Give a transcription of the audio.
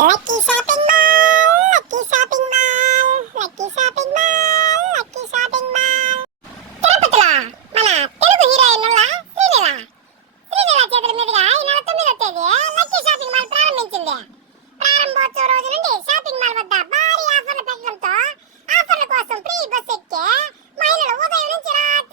Lucky shopping mall, lucky shopping mall, lucky shopping mall, lucky shopping mall. తిరుపతిలో మన Telugu heroine Sreeleela చేతుల మీదుగా ఈ నెల 9వ తేదీ లక్కీ షాపింగ్ మాల్ ప్రారంభించింది. ప్రారంభోత్సవ రోజు నుండి షాపింగ్ మాల్ వద్ద భారీ ఆఫర్ల పెట్టడంతో ఆఫర్ల కోసం ఫ్రీ బస్ ఎక్కే మహిళలు ఉదయం నుంచి రాత్రి